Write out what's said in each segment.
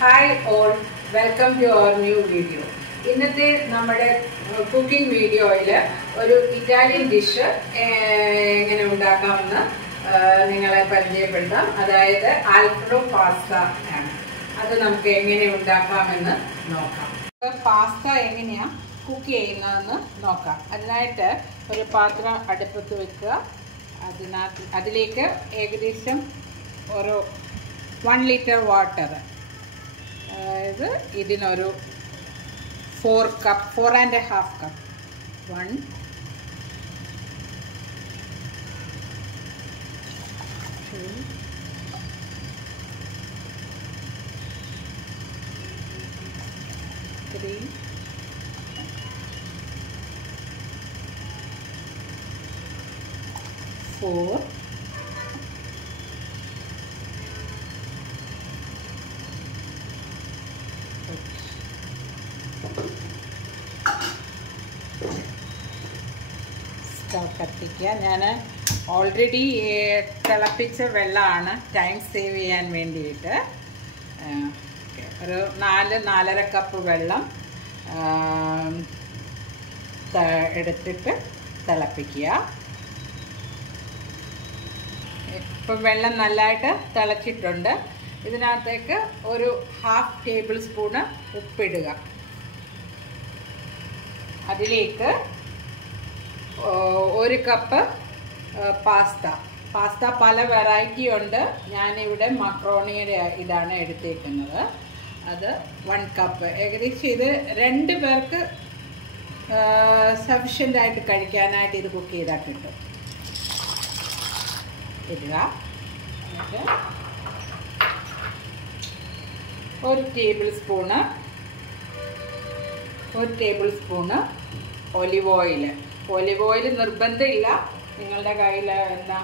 Hi all, welcome to our new video. ഇന്നത്തെ നമ്മുടെ cooking വീഡിയോയിൽ ഒരു ഇറ്റാലിയൻ ഡിഷ് എങ്ങനെ ഉണ്ടാക്കാമെന്ന് നിങ്ങളെ പരിചയപ്പെടുത്താം. അതായത് ആൽഫ്രെഡോ പാസ്ത ആണ്. അത് നമുക്ക് എങ്ങനെ ഉണ്ടാക്കാമെന്ന് നോക്കാം. പാസ്ത എങ്ങനെയാണ് കുക്ക് ചെയ്യുന്നതെന്ന് നോക്കാം. അതിനായിട്ട് ഒരു പാത്രം അടുപ്പത്ത് വെക്കുക. അതിലേക്ക് ഏകദേശം ഒരു 1 ലിറ്റർ വാട്ടർ, അതായത് ഇതിനൊരു 4.5 കപ്പ് 1 2 3 4 സ്റ്റവ് കത്തിക്കുക. ഞാൻ ഓൾറെഡി തിളപ്പിച്ച വെള്ളമാണ് ടൈം സേവ് ചെയ്യാൻ വേണ്ടിയിട്ട്. ഒരു 4-4.5 കപ്പ് വെള്ളം എടുത്തിട്ട് തിളപ്പിക്കുക. ഇപ്പം വെള്ളം നല്ലതായിട്ട് തിളച്ചിട്ടുണ്ട്. ഇതിനകത്തേക്ക് ഒരു 1/2 ടേബിൾ സ്പൂണ് ഉപ്പിടുക. അതിലേക്ക് 1 കപ്പ് പാസ്ത പല വെറൈറ്റി ഉണ്ട്. ഞാനിവിടെ മക്രോണിയുടെ ഇതാണ് എടുത്തേക്കുന്നത്. അത് 1 കപ്പ്. ഏകദേശം ഇത് 2 പേർക്ക് സഫിഷ്യൻ്റ് ആയിട്ട് കഴിക്കാനായിട്ട് ഇത് കുക്ക് ചെയ്താൽ കിട്ടും. ഇടുക. എന്നിട്ട് 1 table spoon olive oil. Olive oil നിർബന്ധമില്ല. നിങ്ങളുടെ കയ്യിൽ എന്താ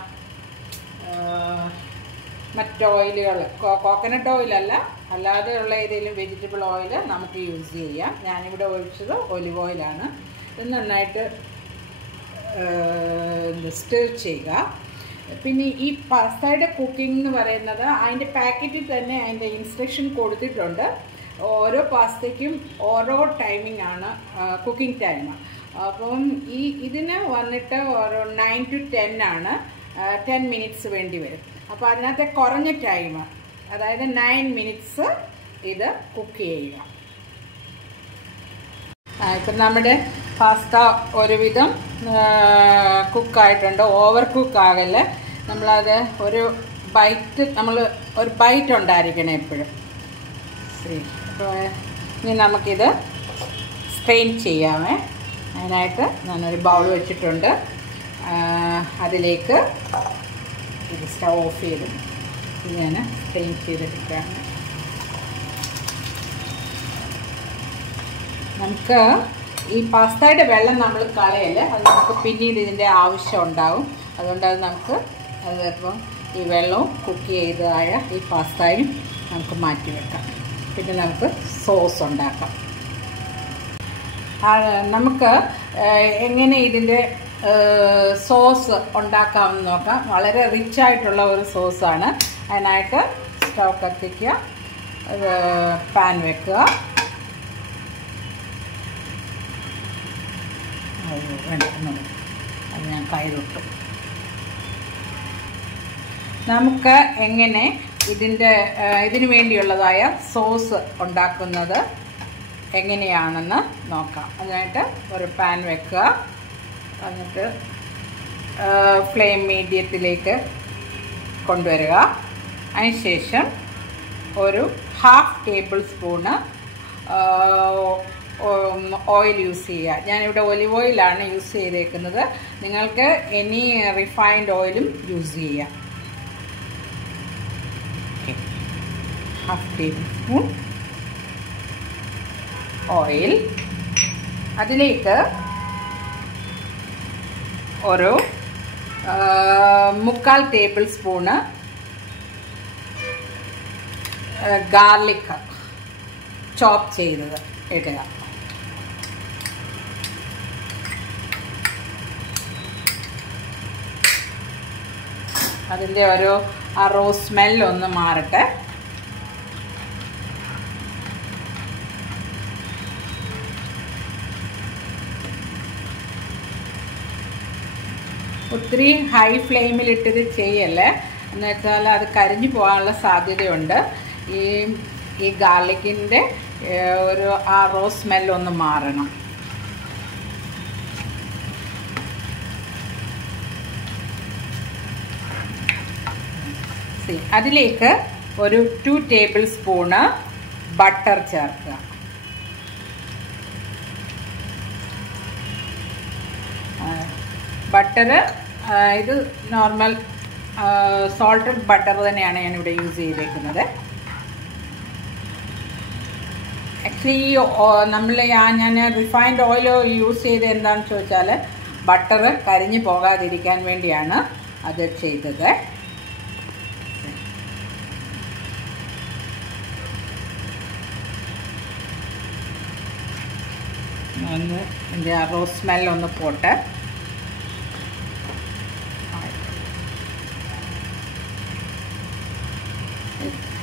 മറ്റ് ഓയിലുകൾ, കോക്കനട്ട് ഓയിലല്ല, അല്ലാതെയുള്ള ഏതെങ്കിലും വെജിറ്റബിൾ ഓയിൽ നമുക്ക് യൂസ് ചെയ്യാം. ഞാനിവിടെ ഒഴിച്ചത് ഒലിവ് ഓയിലാണ്. ഇത് നന്നായിട്ട് സ്റ്റിർ ചെയ്യുക. പിന്നെ ഈ പാസ്തയുടെ കുക്കിംഗ് എന്ന് പറയുന്നത് അതിൻ്റെ പാക്കറ്റിൽ തന്നെ അതിൻ്റെ ഇൻസ്ട്രക്ഷൻ കൊടുത്തിട്ടുണ്ട്. ഓരോ പാസ്തയ്ക്കും ഓരോ ടൈമിംഗ് ആണ്, കുക്കിംഗ് ടൈം. അപ്പം ഇതിന് വന്നിട്ട് ഒരു 9 to 10 ആണ്. 10 മിനിറ്റ്സ് വേണ്ടി വരും. അപ്പോൾ അതിനകത്തെ കുറഞ്ഞ ടൈം, അതായത് 9 മിനിറ്റ്സ് ഇത് കുക്ക് ചെയ്യുക. ഇപ്പം നമ്മുടെ പാസ്ത ഒരുവിധം കുക്കായിട്ടുണ്ട്. Over cook ആകല്ലേ. നമ്മളത് ഒരു ബൈറ്റ് ഉണ്ടായിരിക്കണം എപ്പോഴും. ശരി. അപ്പോൾ ഇനി നമുക്കിത് സ്ട്രെയിൻ ചെയ്യാമേ. അതിനായിട്ട് ഞാനൊരു ബൗൾ വെച്ചിട്ടുണ്ട്. അതിലേക്ക് ഇത് സ്റ്റവ് ഓഫ് ചെയ്ത് ഞാൻ സ്ട്രെയിൻ ചെയ്തെടുക്കുകയാണ്. നമുക്ക് ഈ പാസ്തയുടെ വെള്ളം നമ്മൾ കളയല്ലേ, അത് നമുക്ക് പിന്നീട് ഇതിൻ്റെ ആവശ്യം ഉണ്ടാവും. അതുകൊണ്ട് നമുക്ക് അതിപ്പം ഈ വെള്ളവും കുക്ക് ചെയ്തതായ ഈ പാസ്തയും നമുക്ക് മാറ്റി വെക്കാം. പിന്നെ നമുക്ക് സോസ് ഉണ്ടാക്കാം. നമുക്ക് എങ്ങനെ ഇതിൻ്റെ സോസ് ഉണ്ടാക്കാമെന്ന് നോക്കാം. വളരെ റിച്ച് ആയിട്ടുള്ള ഒരു സോസാണ്. അതിനായിട്ട് സ്റ്റവ് കത്തിക്കുക, പാൻ വെക്കുക. അത് ഞാൻ കയ്യിലിട്ടു. നമുക്ക് എങ്ങനെ ഇതിന് വേണ്ടിയുള്ളതായ സോസ് ഉണ്ടാക്കുന്നത് എങ്ങനെയാണെന്ന് നോക്കാം. അതിനായിട്ട് ഒരു പാൻ വെക്കുക. എന്നിട്ട് ഫ്ലെയിം മീഡിയത്തിലേക്ക് കൊണ്ടുവരിക. അതിനുശേഷം ഒരു 1/2 ടേബിൾ സ്പൂണ് ഓയിൽ യൂസ് ചെയ്യുക. ഞാനിവിടെ ഒലിവ് ഓയിലാണ് യൂസ് ചെയ്തേക്കുന്നത്. നിങ്ങൾക്ക് എനി റിഫൈൻഡ് ഓയിലും യൂസ് ചെയ്യാം. 1/2 ടേബിൾ സ്പൂൺ ഓയിൽ. അതിലേക്ക് ഒരു 3/4 ടേബിൾ സ്പൂണ് ഗാർലിക് ചോപ്പ് ചെയ്തത് ഇടുക. അതിൻ്റെ ഒരു റോ സ്മെല്ലൊന്ന് മാറട്ടെ. ഒത്തിരി ഹൈ ഫ്ലെയിമിലിട്ടിത് ചെയ്യല്ലേ, എന്ന് വെച്ചാൽ അത് കരിഞ്ഞു പോകാനുള്ള സാധ്യതയുണ്ട്. ഈ ഗാർലിക്കിൻ്റെ ഒരു ആ റോ സ്മെല്ലൊന്ന് മാറണം. അതിലേക്ക് ഒരു 2 ടേബിൾ സ്പൂണ് ബട്ടർ ചേർക്കുക. ബട്ടർ ഇത് നോർമൽ സോൾട്ടഡ് ബട്ടർ തന്നെയാണ് ഞാനിവിടെ യൂസ് ചെയ്തേക്കുന്നത്. ആക്ച്വലി ഞാൻ റിഫൈൻഡ് ഓയിൽ യൂസ് ചെയ്ത് എന്താണെന്ന് ചോദിച്ചാൽ ബട്ടർ കരിഞ്ഞു പോകാതിരിക്കാൻ വേണ്ടിയാണ് അത് ചെയ്തത്. ഒന്ന് എൻ്റെ ആ റോസ് സ്മെല്ലൊന്ന് പോട്ടെ.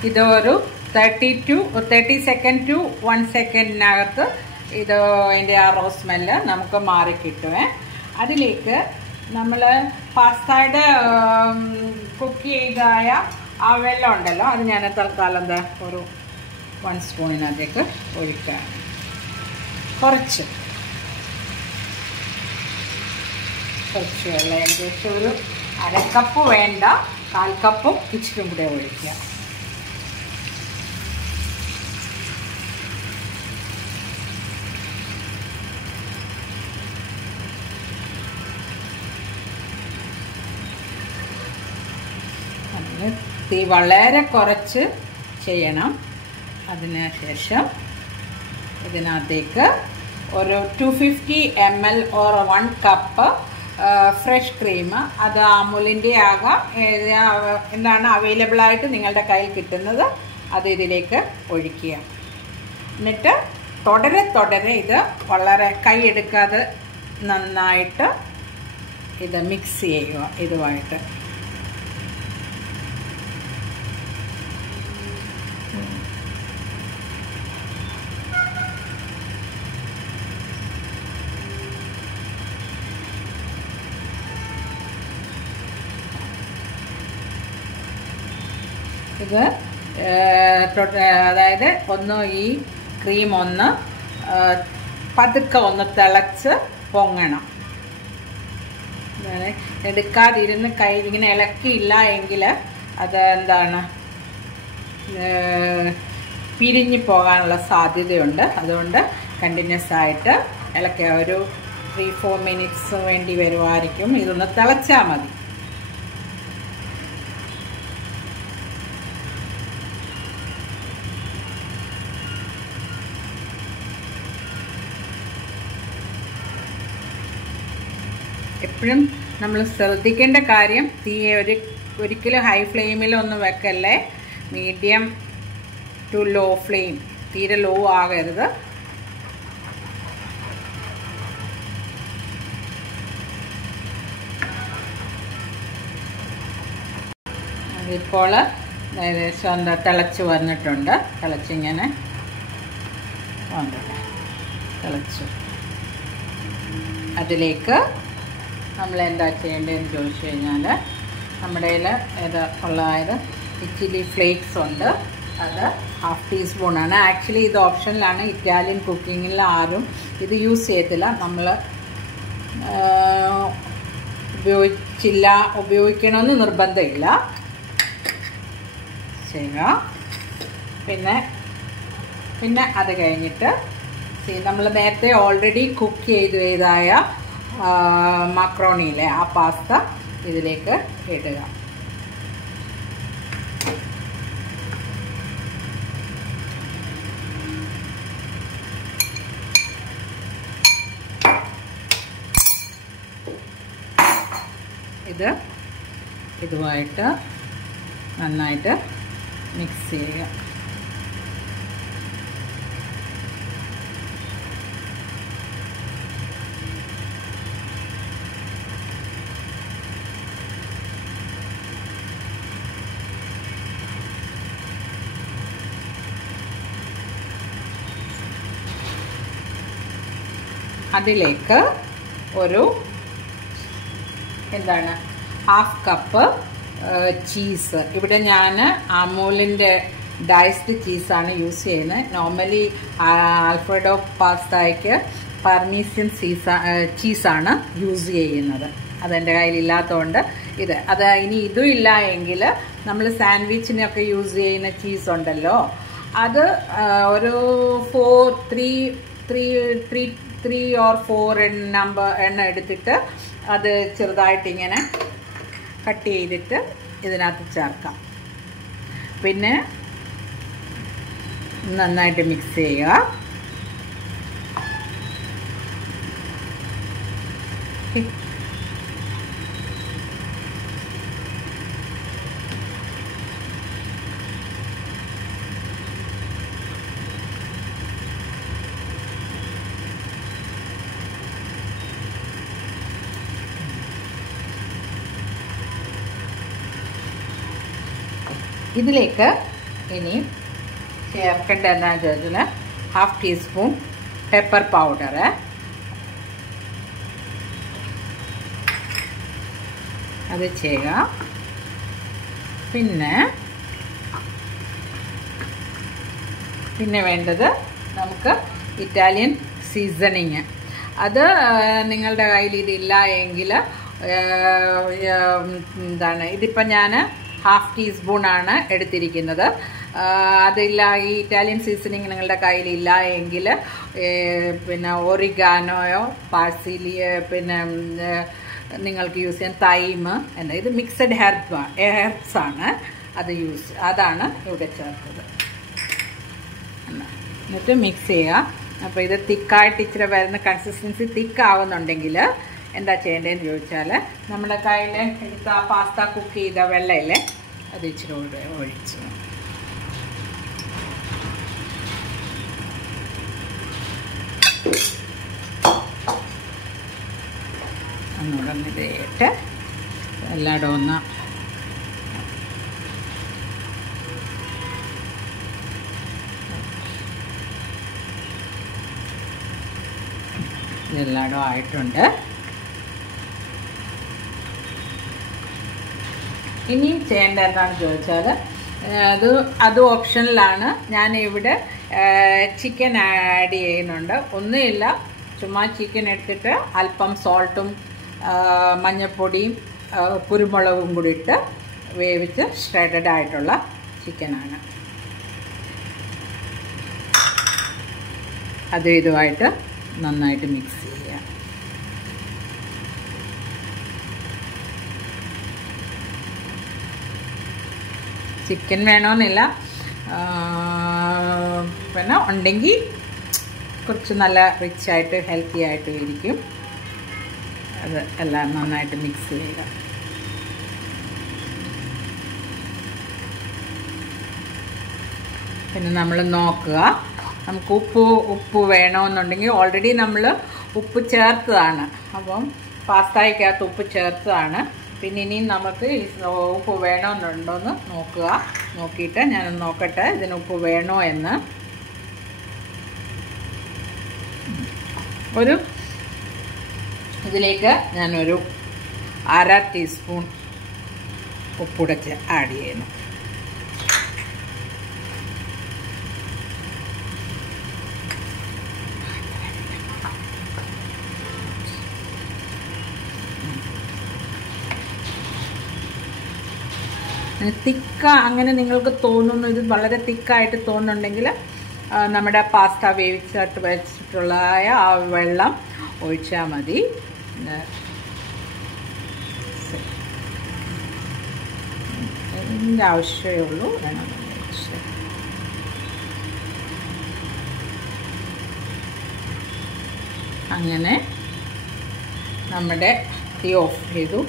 ഇതൊരു 30 സെക്കൻഡ് ടു 1 സെക്കൻഡിനകത്ത് ഇത് അതിൻ്റെ ആ റോസ് സ്മെല്ല് നമുക്ക് മാറിക്കിട്ടുമേ. അതിലേക്ക് നമ്മൾ പാസ്തയുടെ കുക്ക് ചെയ്തായ ആ വെള്ളം ഉണ്ടല്ലോ, അത് ഞാൻ തൽക്കാലം എന്താ ഒരു 1 സ്പൂണിനകത്തേക്ക് ഒഴിക്കാം. കുറച്ച് വെള്ളം ഏകദേശം ഒരു 1/2 കപ്പ് വേണ്ട, 1/4 കപ്പും ഇച്ചിരി കൂടെ ഒഴിക്കുക. തീ വളരെ കുറച്ച് ചെയ്യണം. അതിനുശേഷം ഇതിനകത്തേക്ക് ഒരു 250 ml or 1 cup fresh cream, അത് അമുലിൻ്റെ ആകാം, എന്താണ് അവൈലബിൾ ആയിട്ട് നിങ്ങളുടെ കയ്യിൽ കിട്ടുന്നത്, അത് ഇതിലേക്ക് ഒഴിക്കുക. എന്നിട്ട് തുടരെ ഇത് വളരെ കൈയെടുക്കാതെ നന്നായിട്ട് ഇത് മിക്സ് ചെയ്യുക ഇതുമായിട്ട്. ഇത് അതായത് ഒന്ന് ഈ ക്രീം ഒന്ന് പതുക്കെ ഒന്ന് തിളച്ച് പൊങ്ങണം. എടുക്കാതിരുന്ന് കൈ ഇങ്ങനെ ഇളക്കിയില്ല എങ്കിൽ അത് എന്താണ് പിരിഞ്ഞു പോകാനുള്ള സാധ്യതയുണ്ട്. അതുകൊണ്ട് കണ്ടിന്യൂസ് ആയിട്ട് ഇളക്കുക. ഒരു 3-4 മിനിറ്റ്സ് വേണ്ടി വരുമായിരിക്കും. ഇതൊന്ന് തിളച്ചാൽ മതി. എപ്പോഴും നമ്മൾ ശ്രദ്ധിക്കേണ്ട കാര്യം, തീ ഒരിക്കലും ഹൈ ഫ്ലെയിമിലൊന്നും വെക്കല്ലേ. മീഡിയം ടു ലോ ഫ്ലെയിം, തീരെ ലോ ആകരുത്. അതിപ്പോൾ ഏകദേശം എന്താ തിളച്ച് വന്നിട്ടുണ്ട്. തിളച്ചിങ്ങനെ വന്നിട്ട് തിളച്ചു. അതിലേക്ക് നമ്മൾ എന്താ ചെയ്യേണ്ടതെന്ന് ചോദിച്ചു കഴിഞ്ഞാൽ, നമ്മുടെ കയ്യിൽ ഉള്ളതായത് ചില്ലി ഫ്ലേക്സ് ഉണ്ട്. അത് 1/2 ടീസ്പൂണാണ്. ആക്ച്വലി ഇത് ഓപ്ഷനിലാണ്. ഇറ്റാലിയൻ കുക്കിങ്ങിൽ ആരും ഇത് യൂസ് ചെയ്യത്തില്ല. നമ്മൾ ഉപയോഗിക്കണമെന്ന് നിർബന്ധമില്ല. ചെയ്യുക. പിന്നെ അത് കഴിഞ്ഞിട്ട് നമ്മൾ നേരത്തെ ഓൾറെഡി കുക്ക് ചെയ്തതായ മക്രോണിയിലെ ആ പാസ്ത ഇതിലേക്ക് ഇടുക. ഇതുമായിട്ട് നന്നായിട്ട് മിക്സ് ചെയ്യുക. അതിലേക്ക് ഒരു എന്താണ്, ഹാഫ് കപ്പ് ചീസ്. ഇവിടെ ഞാൻ അമൂലിൻ്റെ ഡൈസ്ഡ് ചീസാണ് യൂസ് ചെയ്യുന്നത്. നോർമലി ആൽഫ്രെഡോ പാസ്തയ്ക്ക് പർമീഷ്യൻ ചീസാണ് യൂസ് ചെയ്യുന്നത്. അതെൻ്റെ കയ്യിലില്ലാത്തതുകൊണ്ട് അത് ഇനി ഇതും ഇല്ല എങ്കിൽ നമ്മൾ സാൻഡ്വിച്ചിനൊക്കെ യൂസ് ചെയ്യുന്ന ചീസ് ഉണ്ടല്ലോ, അത് ഒരു 3 or 4 എണ്ണ എടുത്തിട്ട് അത് ചെറുതായിട്ടിങ്ങനെ കട്ട് ചെയ്തിട്ട് ഇതിനകത്ത് ചേർക്കാം. പിന്നെ നന്നായിട്ട് മിക്സ് ചെയ്യുക. ഇതിലേക്ക് ഇനി ചേർക്കേണ്ട എന്താണെന്ന് ചോദിച്ചാൽ 1/2 ടീസ്പൂൺ പെപ്പർ പൗഡർ, അത് ചെയ്യുക. പിന്നെ വേണ്ടത് നമുക്ക് ഇറ്റാലിയൻ സീസണിങ്. അത് നിങ്ങളുടെ കയ്യിൽ ഇതില്ല എങ്കിൽ എന്താണ്, ഇതിപ്പോൾ ഞാൻ 1/2 ടീസ്പൂണാണ് എടുത്തിരിക്കുന്നത്. അതില്ല, ഈ ഇറ്റാലിയൻ സീസണിങ് നിങ്ങളുടെ കയ്യിലില്ല എങ്കിൽ പിന്നെ ഒറിഗാനോയോ പാർസിലിയോ പിന്നെ നിങ്ങൾക്ക് യൂസ് ചെയ്യാൻ തൈം എന്താ, ഇത് മിക്സഡ് ഹെർബ്സ് ആണ്, അതാണ് ഇവിടെ ചേർത്തത്. എന്നിട്ട് മിക്സ് ചെയ്യുക. അപ്പോൾ ഇത് തിക്കായിട്ട് ഇച്ചിരി വരുന്ന കൺസിസ്റ്റൻസി തിക്കാവുന്നുണ്ടെങ്കിൽ എന്താ ചെയ്യേണ്ടതെന്ന് ചോദിച്ചാൽ, നമ്മുടെ കയ്യിൽ എടുത്ത പാസ്ത കുക്ക് ചെയ്ത വെള്ളമില്ലേ, അത് ഇച്ചിരി ഒഴിച്ച് ഒന്നുകൂടെ ഇതായിട്ട് എല്ലായിടും ഒന്ന് ഇതെല്ലായിടും ആയിട്ടുണ്ട്. ഇനിയും ചെയ്യേണ്ട എന്താണെന്ന് ചോദിച്ചാൽ, അത് ഓപ്ഷനിലാണ്. ഞാനിവിടെ ചിക്കൻ ആഡ് ചെയ്യുന്നുണ്ട്. ഒന്നുമില്ല, ചുമ്മാ ചിക്കൻ എടുത്തിട്ട് അല്പം സോൾട്ടും മഞ്ഞൾപ്പൊടിയും കുരുമുളകും കൂടി ഇട്ട് വേവിച്ച് ഷ്രെഡഡ് ആയിട്ടുള്ള ചിക്കനാണ്. അതും ഇതുമായിട്ട് നന്നായിട്ട് മിക്സ് ചെയ്യുക. ചിക്കൻ വേണമെന്നില്ല, പിന്നെ ഉണ്ടെങ്കിൽ കുറച്ച് നല്ല റിച്ചായിട്ട് ഹെൽത്തി ആയിട്ട് ഇരിക്കും. അത് എല്ലാം നന്നായിട്ട് മിക്സ് ചെയ്യുക. പിന്നെ നമ്മൾ നോക്കുക, നമുക്ക് ഉപ്പ് വേണമെന്നുണ്ടെങ്കിൽ ഓൾറെഡി നമ്മൾ ഉപ്പ് ചേർത്തതാണ്. അപ്പം പാസ്തയ്ക്കകത്ത് ഉപ്പ് ചേർത്തതാണ്. പിന്നെ ഇനിയും നമുക്ക് ഉപ്പ് വേണമെന്നുണ്ടോയെന്ന് നോക്കുക. നോക്കിയിട്ട് ഞാനൊന്ന് നോക്കട്ടെ ഇതിന് ഉപ്പ് വേണോ എന്ന്. ഇതിലേക്ക് ഞാനൊരു 1/2 ടീസ്പൂൺ ഉപ്പൂടെ ആഡ് ചെയ്യുന്നു. അങ്ങനെ നിങ്ങൾക്ക് തോന്നുന്നു, ഇത് വളരെ തിക്കായിട്ട് തോന്നുന്നുണ്ടെങ്കിൽ നമ്മുടെ പാസ്ത വെച്ചിട്ടുള്ള ആ വെള്ളം ഒഴിച്ചാൽ മതി. ഇതിൻ്റെ ആവശ്യമേ ഉള്ളൂ. അങ്ങനെ നമ്മുടെ തീ ഓഫ് ചെയ്തു.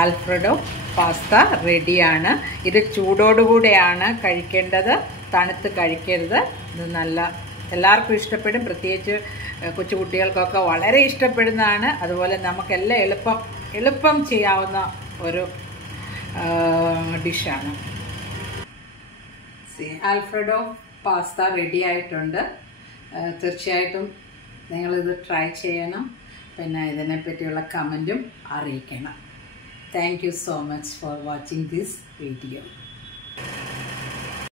ആൽഫ്രെഡോ പാസ്ത റെഡിയാണ്. ഇത് ചൂടോടുകൂടെയാണ് കഴിക്കേണ്ടത്, തണുത്ത് കഴിക്കരുത്. ഇത് എല്ലാവർക്കും ഇഷ്ടപ്പെടും, പ്രത്യേകിച്ച് കൊച്ചുകുട്ടികൾക്കൊക്കെ വളരെ ഇഷ്ടപ്പെടുന്നതാണ്. അതുപോലെ നമുക്കെല്ലാം എളുപ്പം ചെയ്യാവുന്ന ഒരു ഡിഷാണ്. ആൽഫ്രെഡോ പാസ്ത റെഡി ആയിട്ടുണ്ട്. തീർച്ചയായിട്ടും നിങ്ങളിത് ട്രൈ ചെയ്യണം. പിന്നെ ഇതിനെപ്പറ്റിയുള്ള കമൻറ്റും അറിയിക്കണം. Thank you so much for watching this video.